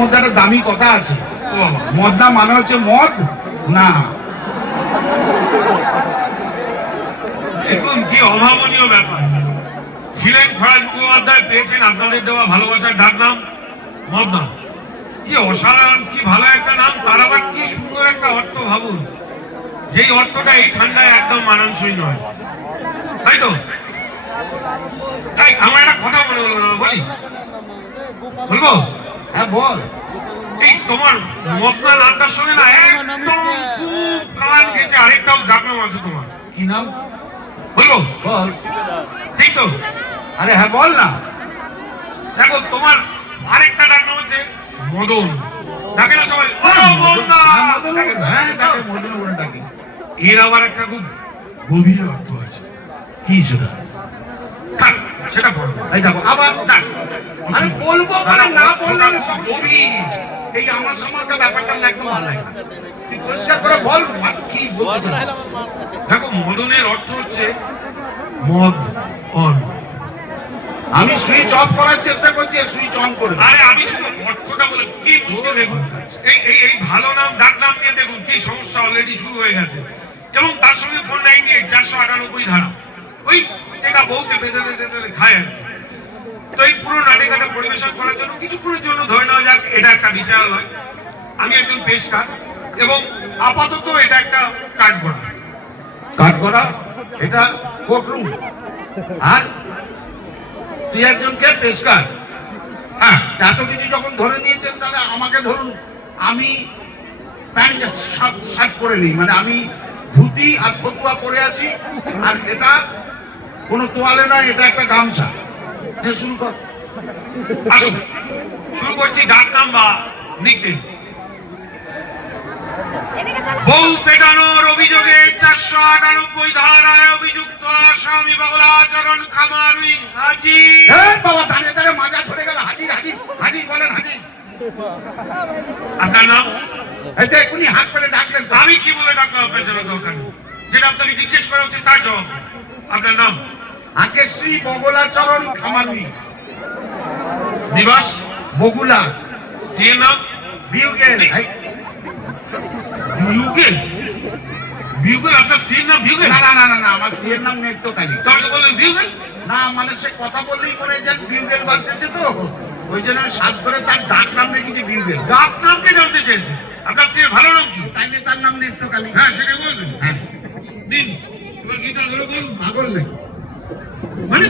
মধ্যে একটা দামি কথা আছে, মদনা মানে হচ্ছে মদ না। দেখুন কি অভাবনীয় ব্যাপার। ছিলেন ফরাজ মুখোপাধ্যায়, পেয়েছেন আপনাদের দেওয়া ভালোবাসার ডাক নাম মদনা। কি অসাধারণ, কি ভালো একটা নাম, তার আবার কি সুন্দর একটা অর্থ। ভাবুন, যেই অর্থটা এই ঠান্ডায় একদম মানানসই নয়, তাই তো? তাই আমার একটা কথা মনে হলো, বলি বলবো? হ্যাঁ বল। এই তোমার মদনা নামটার সঙ্গে না একদম খুব কান গেছে আরেকটাও ডাক নাম আছে তোমার। কি নাম বলবো? বল। ঠিক তো? আরে হ্যাঁ বল না। দেখো, তোমার আরেকটা ডাক নাম হচ্ছে মদন। ডাকে না সবাই মদনা? হ্যাঁ ডাকে, মদন বলে ডাকে। এর আবার একটা খুব গভীর অর্থ আছে। কি সেটা? থাক, সেটা বলবো। এই দেখো আবার ডাক। আরে বলবো বলে না বললে গভীর। এই আমার সমাজটা ব্যাপারটা না একদম ভালো লাগে না। তুই পরিষ্কার করে বল কি বলতে চাস। দেখো, মদনের অর্থ হচ্ছে মদ অন। আমি সুইচ অফ করার চেষ্টা করছি, সুইচ অন করে দে। আরে আমি শুধু অর্থটা বলে কি মুশকিল। দেখুন, এই এই এই ভালো নাম ডাক নাম নিয়ে দেখুন কি সমস্যা অলরেডি শুরু হয়ে গেছে। এবং তার সঙ্গে 498 498 ধারা, ওই যেটা বউকে বেঁধে বেঁধে খায় আর কি। তো এই পুরো নাটকটা পরিবেশন করার জন্য কিছুক্ষণের জন্য ধরে নেওয়া যাক এটা একটা বিচারালয়, আমি একজন পেশকার, এবং আপাতত এটা একটা কাঠগড়া। কাঠগড়া এটা কোর্টরুম, আর তুই একজনকে পেশকার। হ্যাঁ, এত কিছু যখন ধরে নিয়েছেন তাহলে আমাকে ধরুন, আমি প্যান্ট শার্ট পরে নিই, মানে আমি ধুতি আর ফতুয়া পরে আছি, আর এটা কোনো তোয়ালে নয়, এটা একটা গামছা। শুরু কর। আসুন শুরু করছি ডাক নাম বা নিকনেম। বউ পেটানোর অভিযোগে 498 ধারায় অভিযুক্ত আসামি বাবুলাচরণ খামারুই হাজির। বাবা দাঁড়িয়ে দাঁড়িয়ে মাজা ধরে গেল। হাজির হাজির হাজির বলেন হাজির। আপনার নাম? এতে এখনই হাত করে ডাকলেন। আমি কি বলে ডাকবো আপনার জন্য দরকার নেই, যেটা আপনাকে জিজ্ঞেস করা হচ্ছে তার জবাব। আপনার নাম? আগে শ্রী বগলাচরণ খামারুই। নিবাস? বগুলা। স্ত্রীর নাম? বিউগেল। বিউগেল? বিউগেল আপনার স্ত্রীর নাম বিউগেল? না না না না না, আমার স্ত্রীর নাম নেত্রকালী। তবে তো বললেন বিউগেল। না মানে সে কথা বললেই মনে হয় বিউগেল বাজতেছে, তো ওই জন্য আমি সাত করে তার ডাক নাম রেখেছি বিউগেল। ডাক নামকে জানতে চেয়েছে। আপনার স্ত্রীর ভালো নাম কি? তাইলে তার নাম নেত্রকালী। হ্যাঁ, সেটাই বলবেন। হ্যাঁ, দিন এবার গীতা ধরে বলুন। পাগল নেই মানে